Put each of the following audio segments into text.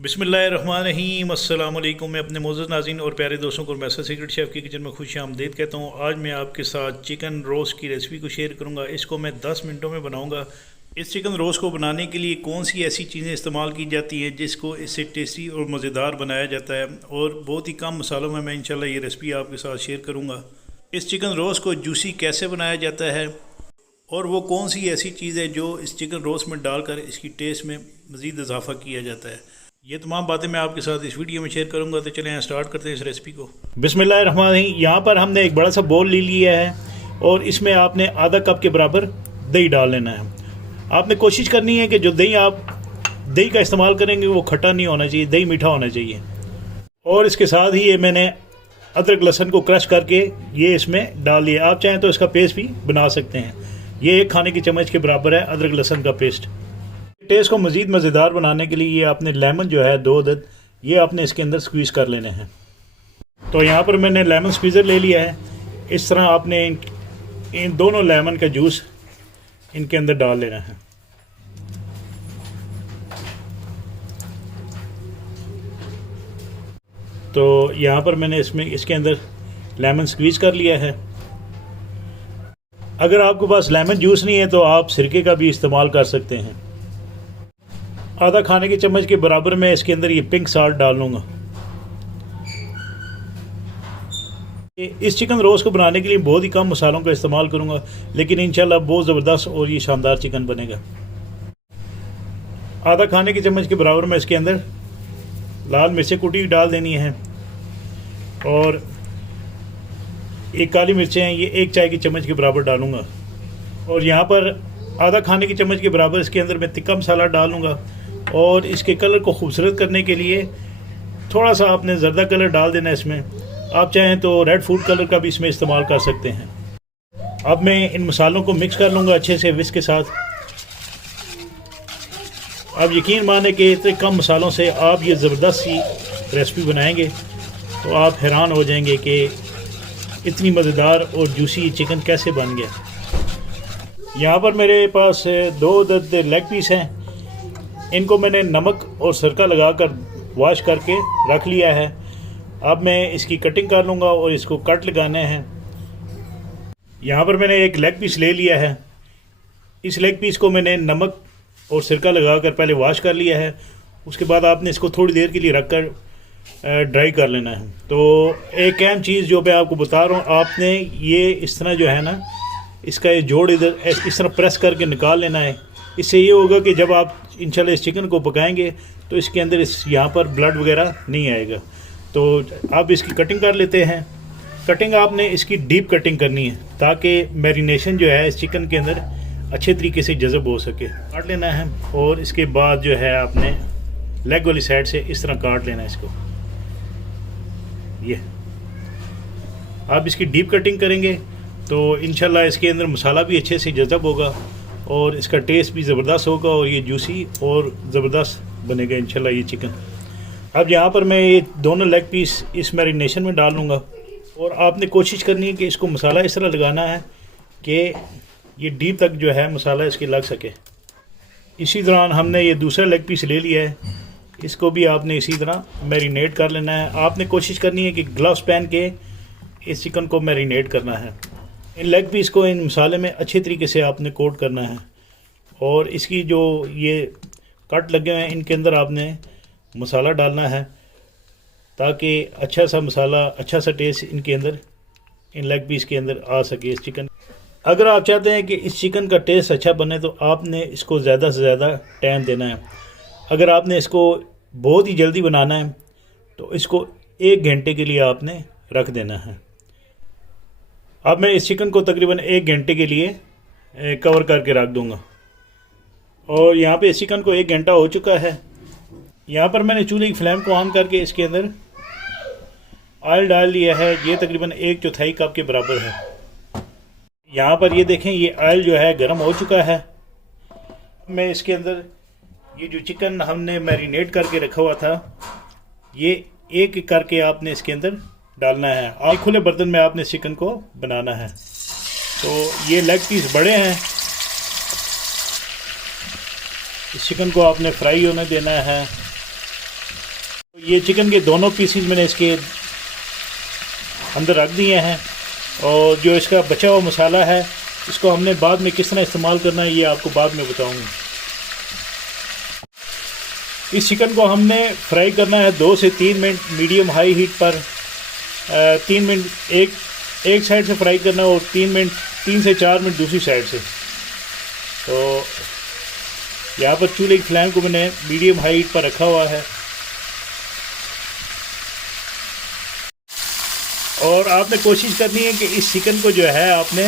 बिस्मिल्लाहिर्रहमानिर्रहीम अस्सलाम वालेकुम। मैं अपने मोअज़्ज़ज़ नाज़रीन और प्यारे दोस्तों को मैसर सीक्रेट शेफ़ की किचन में खुशामदीद कहता हूँ। आज मैं आपके साथ चिकन रोस्ट की रेसिपी को शेयर करूँगा। इसको मैं 10 मिनटों में बनाऊँगा। इस चिकन रोस्ट को बनाने के लिए कौन सी ऐसी चीज़ें इस्तेमाल की जाती हैं जिसको इससे टेस्टी और मज़ेदार बनाया जाता है, और बहुत ही कम मसालों में मैं इंशाल्लाह ये रेसिपी आपके साथ शेयर करूँगा। इस चिकन रोस्ट को जूसी कैसे बनाया जाता है और वो कौन सी ऐसी चीज़ है जो इस चिकन रोस्ट में डालकर इसकी टेस्ट में मज़ीद इजाफा किया जाता है, ये तमाम बातें मैं आपके साथ इस वीडियो में शेयर करूंगा। तो चलें स्टार्ट करते हैं इस रेसिपी को। बिस्मिल्लाहिर्रहमानिर्रहीम। यहाँ पर हमने एक बड़ा सा बोल ले लिया है और इसमें आपने आधा कप के बराबर दही डाल लेना है। आपने कोशिश करनी है कि जो दही आप दही का इस्तेमाल करेंगे वो खट्टा नहीं होना चाहिए, दही मीठा होना चाहिए। और इसके साथ ही ये मैंने अदरक लहसुन को क्रश करके ये इसमें डाल लिया। आप चाहें तो इसका पेस्ट भी बना सकते हैं। ये 1 खाने की चम्मच के बराबर है अदरक लहसुन का पेस्ट। टेस्ट को मज़ीद मज़ेदार बनाने के लिए ये आपने लेमन जो है 2 अदद ये आपने इसके अंदर स्क्वीज़ कर लेने हैं। तो यहाँ पर मैंने लेमन स्क्वीज़र ले लिया है। इस तरह आपने इन दोनों लेमन का जूस इनके अंदर डाल लेना है। तो यहाँ पर मैंने इसके अंदर लेमन स्क्वीज़ कर लिया है। अगर आपके पास लेमन जूस नहीं है तो आप सिरके का भी इस्तेमाल कर सकते हैं। आधा खाने की चम्मच के बराबर मैं इसके अंदर ये पिंक साल्ट डाल लूँगा। इस चिकन रोस्ट को बनाने के लिए बहुत ही कम मसालों का इस्तेमाल करूँगा, लेकिन इंशाल्लाह बहुत ज़बरदस्त और ये शानदार चिकन बनेगा। आधा खाने की चम्मच के बराबर मैं इसके अंदर लाल मिर्चें कुटी डाल देनी है, और एक काली मिर्चें हैं ये 1 चाय की चम्मच के बराबर डालूँगा। और यहाँ पर आधा खाने की चम्मच के बराबर इसके अंदर मैं तिक्का मसाला डालूँगा, और इसके कलर को खूबसूरत करने के लिए थोड़ा सा आपने ज़र्दा कलर डाल देना है इसमें। आप चाहें तो रेड फूड कलर का भी इसमें इस्तेमाल कर सकते हैं। अब मैं इन मसालों को मिक्स कर लूँगा अच्छे से विस्क के साथ। आप यकीन माने कि इतने कम मसालों से आप ये ज़बरदस्त सी रेसिपी बनाएंगे तो आप हैरान हो जाएंगे कि इतनी मज़ेदार और जूसी चिकन कैसे बन गया। यहाँ पर मेरे पास 2 अदद लेग पीस हैं। इनको मैंने नमक और सिरका लगाकर वॉश करके रख लिया है। अब मैं इसकी कटिंग कर लूँगा और इसको कट लगाने हैं। यहाँ पर मैंने एक लेग पीस ले लिया है। इस लेग पीस को मैंने नमक और सिरका लगाकर पहले वॉश कर लिया है। उसके बाद आपने इसको थोड़ी देर के लिए रख कर ड्राई कर लेना है। तो एक अहम चीज़ जो मैं आपको बता रहा हूँ, आपने ये इस तरह जो है ना, इसका ये जोड़ इधर इस तरह प्रेस करके निकाल लेना है। इससे ये होगा कि जब आप इंशाल्लाह इस चिकन को पकाएंगे तो इसके अंदर यहाँ पर ब्लड वगैरह नहीं आएगा। तो आप इसकी कटिंग कर लेते हैं। कटिंग आपने इसकी डीप कटिंग करनी है ताकि मैरिनेशन जो है इस चिकन के अंदर अच्छे तरीके से जज़ब हो सके। काट लेना है और इसके बाद जो है आपने लेग वाली साइड से इस तरह काट लेना है इसको। ये आप इसकी डीप कटिंग करेंगे तो इंशाल्लाह इसके अंदर मसाला भी अच्छे से जज़ब होगा और इसका टेस्ट भी ज़बरदस्त होगा और ये जूसी और ज़बरदस्त बनेगा इंशाल्लाह ये चिकन। अब यहाँ पर मैं ये दोनों लेग पीस इस मैरिनेशन में डाल लूँगा, और आपने कोशिश करनी है कि इसको मसाला इस तरह लगाना है कि ये डीप तक जो है मसाला इसके लग सके। इसी दौरान हमने ये दूसरा लेग पीस ले लिया है, इसको भी आपने इसी तरह मैरिनेट कर लेना है। आपने कोशिश करनी है कि ग्लव्स पहन के इस चिकन को मैरिनेट करना है। इन लेग पीस को इन मसाले में अच्छे तरीके से आपने कोट करना है, और इसकी जो ये कट लगे हुए हैं इनके अंदर आपने मसाला डालना है ताकि अच्छा सा मसाला, अच्छा सा टेस्ट इनके अंदर, इन लेग पीस के अंदर आ सके इस चिकन। अगर आप चाहते हैं कि इस चिकन का टेस्ट अच्छा बने तो आपने इसको ज़्यादा से ज़्यादा टाइम देना है। अगर आपने इसको बहुत ही जल्दी बनाना है तो इसको 1 घंटे के लिए आपने रख देना है। अब मैं इस चिकन को तकरीबन 1 घंटे के लिए कवर करके रख दूंगा, और यहाँ पे इस चिकन को 1 घंटा हो चुका है। यहाँ पर मैंने चूल्हे की फ्लेम को ऑन करके इसके अंदर ऑयल डाल लिया है। ये तकरीबन 1/4 कप के बराबर है। यहाँ पर ये देखें ये ऑयल जो है गर्म हो चुका है। मैं इसके अंदर ये जो चिकन हमने मैरिनेट करके रखा हुआ था ये एक एक करके आपने इसके अंदर डालना है। और खुले बर्तन में आपने चिकन को बनाना है। तो ये लेग पीस बड़े हैं, इस चिकन को आपने फ्राई होने देना है। ये चिकन के दोनों पीसीज मैंने इसके अंदर रख दिए हैं, और जो इसका बचा हुआ मसाला है इसको हमने बाद में किस तरह इस्तेमाल करना है ये आपको बाद में बताऊंगा। इस चिकन को हमने फ्राई करना है 2 से 3 मिनट मीडियम हाई हीट पर। 3 मिनट एक साइड से फ्राई करना है और 3 से 4 मिनट दूसरी साइड से। तो यहाँ पर चूल्हे की फ्लेम को मैंने मीडियम हाई हीट पर रखा हुआ है, और आपने कोशिश करनी है कि इस चिकन को जो है आपने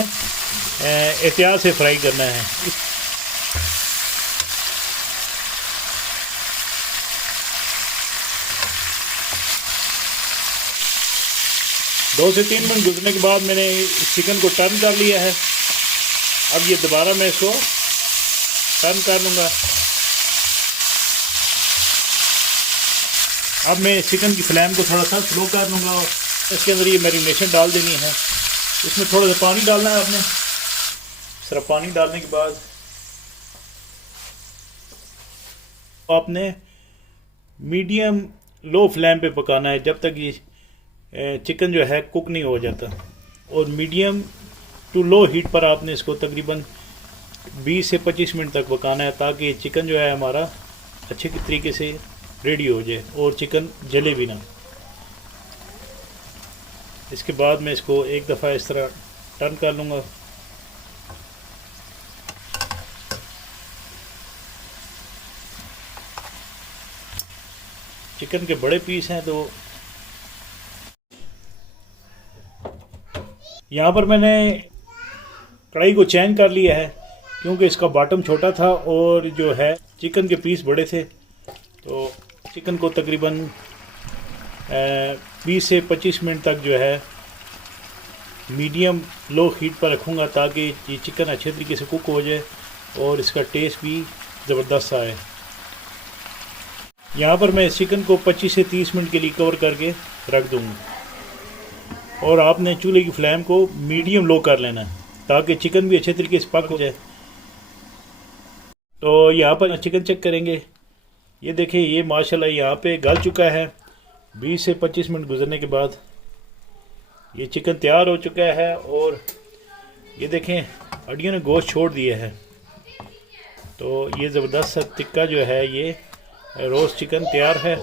एहतियात से फ्राई करना है। 2 से 3 मिनट गुजरने के बाद मैंने इस चिकन को टर्न कर लिया है। अब ये दोबारा मैं इसको टर्न कर लूँगा। अब मैं चिकन की फ्लेम को थोड़ा सा स्लो कर लूँगा और इसके अंदर ये मैरिनेशन डाल देनी है। इसमें थोड़ा सा पानी डालना है आपने। इस तरह पानी डालने के बाद आपने मीडियम लो फ्लेम पे पकाना है जब तक ये चिकन जो है कुक नहीं हो जाता, और मीडियम टू लो हीट पर आपने इसको तकरीबन 20 से 25 मिनट तक पकाना है, ताकि चिकन जो है हमारा अच्छे तरीके से रेडी हो जाए और चिकन जले भी ना। इसके बाद मैं इसको एक दफ़ा इस तरह टर्न कर लूँगा। चिकन के बड़े पीस हैं तो यहाँ पर मैंने कढ़ाई को चेंज कर लिया है, क्योंकि इसका बॉटम छोटा था और जो है चिकन के पीस बड़े थे। तो चिकन को तकरीबन 20 से 25 मिनट तक जो है मीडियम लो हीट पर रखूँगा, ताकि ये चिकन अच्छे तरीके से कुक हो जाए और इसका टेस्ट भी ज़बरदस्त आए। यहाँ पर मैं इस चिकन को 25 से 30 मिनट के लिए कवर करके रख दूँगा, और आपने चूल्हे की फ्लेम को मीडियम लो कर लेना है ताकि चिकन भी अच्छे तरीके से पक हो जाए। तो यहाँ पर चिकन चेक करेंगे। ये देखें, ये माशाल्लाह यहाँ पे गल चुका है। 20 से 25 मिनट गुजरने के बाद ये चिकन तैयार हो चुका है, और ये देखें हड्डियों ने गोश्त छोड़ दिया है। तो ये ज़बरदस्त टिक्का जो है ये रोस्ट चिकन तैयार है।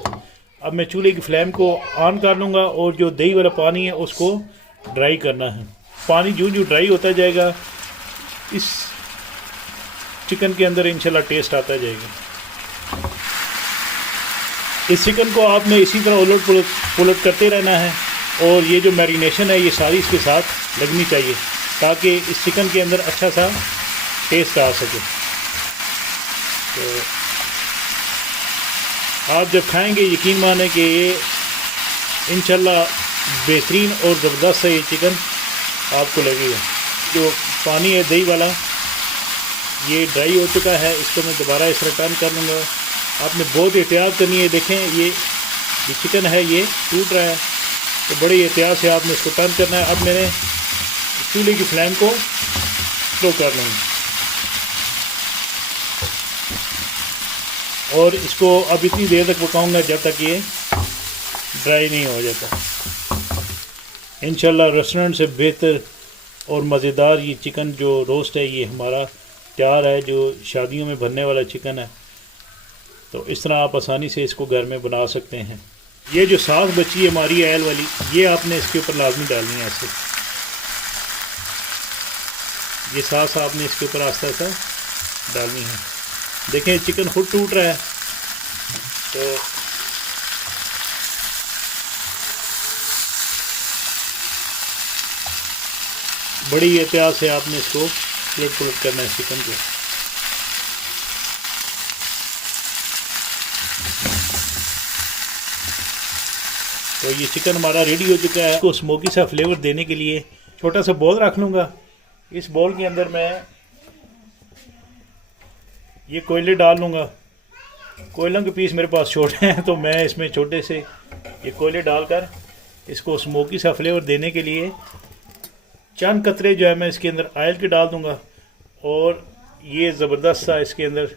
अब मैं चूल्हे की फ्लेम को ऑन कर लूँगा, और जो दही वाला पानी है उसको ड्राई करना है। पानी जो ड्राई होता जाएगा इस चिकन के अंदर इंशाल्लाह टेस्ट आता जाएगा। इस चिकन को आपने इसी तरह उलट पुलट करते रहना है, और ये जो मैरिनेशन है ये सारी इसके साथ लगनी चाहिए, ताकि इस चिकन के अंदर अच्छा सा टेस्ट आ सके। तो आप जब खाएंगे यकीन माने कि ये इंशाल्लाह बेहतरीन और ज़बरदस्त है ये चिकन आपको लगेगा। जो पानी है दही वाला ये ड्राई हो चुका है, इसको मैं दोबारा इस तरह टर्न कर लूँगा। आपने बहुत एहतियात करनी है। देखें ये चिकन है ये टूट रहा है, तो बड़ी एहतियात से आपने इसको टर्न करना है। अब मैंने चूल्हे की फ्लेम को स्लो कर लूँगा, और इसको अब इतनी देर तक पकाऊंगा जब तक ये ड्राई नहीं हो जाता। इंशाल्लाह रेस्टोरेंट से बेहतर और मज़ेदार ये चिकन जो रोस्ट है ये हमारा तैयार है, जो शादियों में बनने वाला चिकन है। तो इस तरह आप आसानी से इसको घर में बना सकते हैं। ये जो सास बची है हमारी ऑयल वाली, ये आपने इसके ऊपर लाजमी डालनी है। ऐसे ये सास आपने इसके ऊपर आस्ता आस्ता डालनी है। देखें चिकन खुद टूट रहा है, तो बड़ी एहतियात से आपने इसको उलट पुलट करना है चिकन को। तो ये चिकन हमारा रेडी हो चुका है। इसको स्मोकी सा फ्लेवर देने के लिए छोटा सा बॉल रख लूँगा। इस बॉल के अंदर मैं ये कोयले डाल लूँगा। कोयलों के पीस मेरे पास छोटे हैं, तो मैं इसमें छोटे से ये कोयले डालकर इसको स्मोकी सा फ्लेवर देने के लिए चंद कतरे जो है मैं इसके अंदर ऑयल के डाल दूँगा, और ये ज़बरदस्त सा इसके अंदर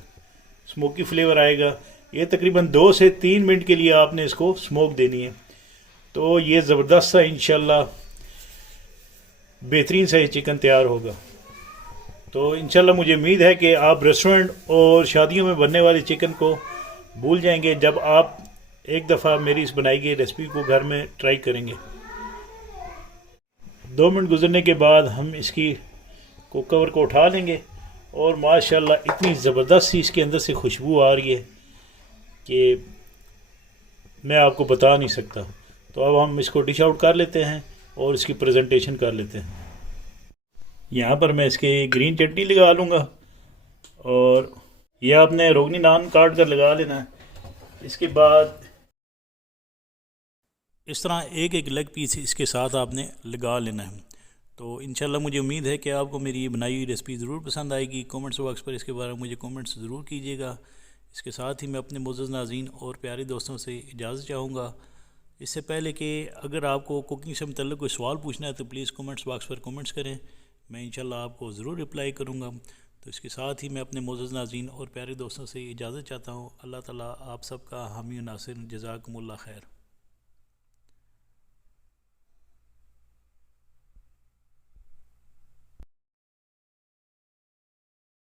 स्मोकी फ्लेवर आएगा। ये तकरीबन 2 से 3 मिनट के लिए आपने इसको स्मोक देनी है। तो ये ज़बरदस्त सा इंशाल्लाह बेहतरीन सा ये चिकन तैयार होगा। तो इंशाल्लाह मुझे उम्मीद है कि आप रेस्टोरेंट और शादियों में बनने वाले चिकन को भूल जाएंगे जब आप एक दफ़ा मेरी इस बनाई गई रेसिपी को घर में ट्राई करेंगे। 2 मिनट गुजरने के बाद हम इसकी कवर को उठा लेंगे और माशाल्लाह इतनी ज़बरदस्त सी इसके अंदर से खुशबू आ रही है कि मैं आपको बता नहीं सकता। तो अब हम इसको डिश आउट कर लेते हैं और इसकी प्रेजेंटेशन कर लेते हैं। यहाँ पर मैं इसके ग्रीन चटनी लगा लूँगा और यह आपने रोगनी नान काट कर लगा लेना है। इसके बाद इस तरह एक एक लेग पीस इसके साथ आपने लगा लेना है। तो इंशाल्लाह मुझे उम्मीद है कि आपको मेरी ये बनाई हुई रेसिपी ज़रूर पसंद आएगी। कमेंट्स बॉक्स पर इसके बारे में मुझे कमेंट्स ज़रूर कीजिएगा। इसके साथ ही मैं अपने मोअज़्ज़ज़ नाज़रीन और प्यारे दोस्तों से इजाज़त चाहूँगा। इससे पहले कि अगर आपको कुकिंग से मुतल्लिक़ कोई सवाल पूछना है तो प्लीज़ कमेंट्स बॉक्स पर कमेंट्स करें, मैं इंशाल्लाह आपको ज़रूर रिप्लाई करूँगा। तो इसके साथ ही मैं अपने मोअज़्ज़ज़ नाज़रीन और प्यारे दोस्तों से इजाज़त चाहता हूँ। अल्लाह ताला आप सबका हामी व नासिर, जज़ाकुमुल्लाह खैर।